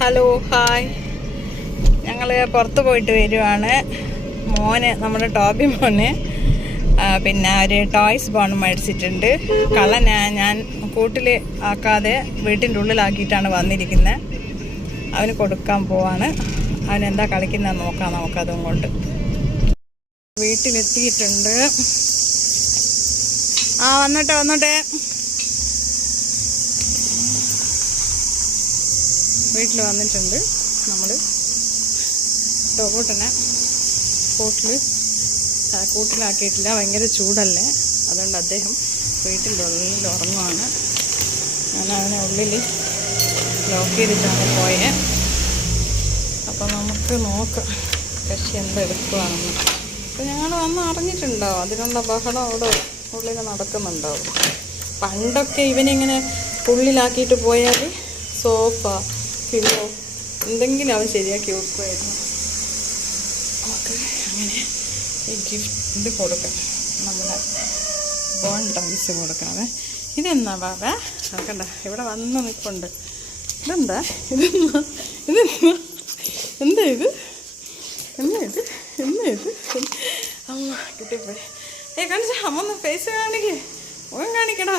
Hello hi ഞങ്ങൾ പുറത്ത് പോയിട്ട് വരുവാണ്. മോന് നമ്മുടെ ടോബി മോന്. പിന്നെ ഒരു ടോയ്സ് ബോൺ മേടിച്ചിട്ടുണ്ട്. കള ഞാൻ കൂട്ടിൽ ആക്കാതെ വീട്ടിന്റെ ഉള്ളിലാക്കിയിട്ടാണ് വന്നിരിക്കുന്നത് അവന് കൊടുക്കാൻ പോവാണ്. അവനെന്താ എന്താ കളിക്കുന്നത് നോക്കാം നമുക്കതും കൊണ്ട്. വീട്ടിലെത്തിയിട്ടുണ്ട്. ആ വന്നോട്ടെ വന്നോട്ടെ. വീട്ടിൽ വന്നിട്ടുണ്ട്. നമ്മൾ ടോബോട്ടനെ കൂട്ടിൽ കൂട്ടിലാക്കിയിട്ടില്ല. ഭയങ്കര ചൂടല്ലേ? അതുകൊണ്ട് അദ്ദേഹം വീട്ടിൽ ഉള്ളിൽ ഉറങ്ങുവാണ്. ഞാൻ അവനെ ഉള്ളിൽ ലോക്ക് ചെയ്തിട്ടാണ് പോയത് അപ്പം നമുക്ക് നോക്കാം കക്ഷി എന്തെടുക്കുവാണെന്ന് അപ്പോൾ ഞങ്ങൾ വന്ന് അറിഞ്ഞിട്ടുണ്ടാവും അതിനുള്ള ബഹളം അവിടെ ഉള്ളിൽ നടക്കുന്നുണ്ടാവും പണ്ടൊക്കെ ഇവനിങ്ങനെ ഉള്ളിലാക്കിയിട്ട് പോയാൽ സോഫ പില്ലോ എന്തെങ്കിലും അവൻ ശരിയാക്കി വെക്കുമായിരുന്നു നമുക്ക് അങ്ങനെ ഈ ഗിഫ്റ്റ് കൊടുക്കാം. നമ്മുടെ ബോൺ ടൈസ് കൊടുക്കണമേ ഇതെന്നാ ബാബ? നോക്കണ്ട ഇവിടെ വന്ന് നിൽപ്പുണ്ട്. ഇതെന്താ? ഇതെന്നാ ഇതെന്നാ എന്താ ഇത്? എന്നാ ഇത്? എന്നാ ഇത്? അമ്മ കിട്ടിപ്പോയി. ഏ കാണിച്ച അമ്മ ഒന്ന് ഫേസ് കാണിക്കേ. മുഖം കാണിക്കടാ.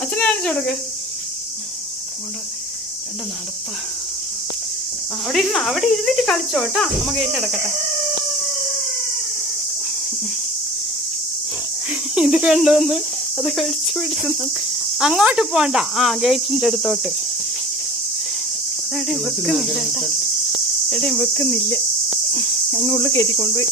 അച്ഛനെ കാണിച്ചു കൊടുക്ക്. രണ്ട് നടപ്പ. അവിടെ ഇരുന്ന് അവിടെ ഇരുന്നിട്ട് കളിച്ചോ കേട്ടോ. നമുക്ക് ഏറ്റെടുക്കട്ടെ ഇത് കണ്ടോന്ന്? അത് കഴിച്ചു പിടിച്ചു. അങ്ങോട്ട് പോണ്ട. ആ ഗേറ്റിന്റെ അടുത്തോട്ട്. എവിടെയും വെക്കുന്നില്ല എവിടെയും വെക്കുന്നില്ല. അങ്ങുള്ളിൽ കയറ്റി കൊണ്ടുപോയി.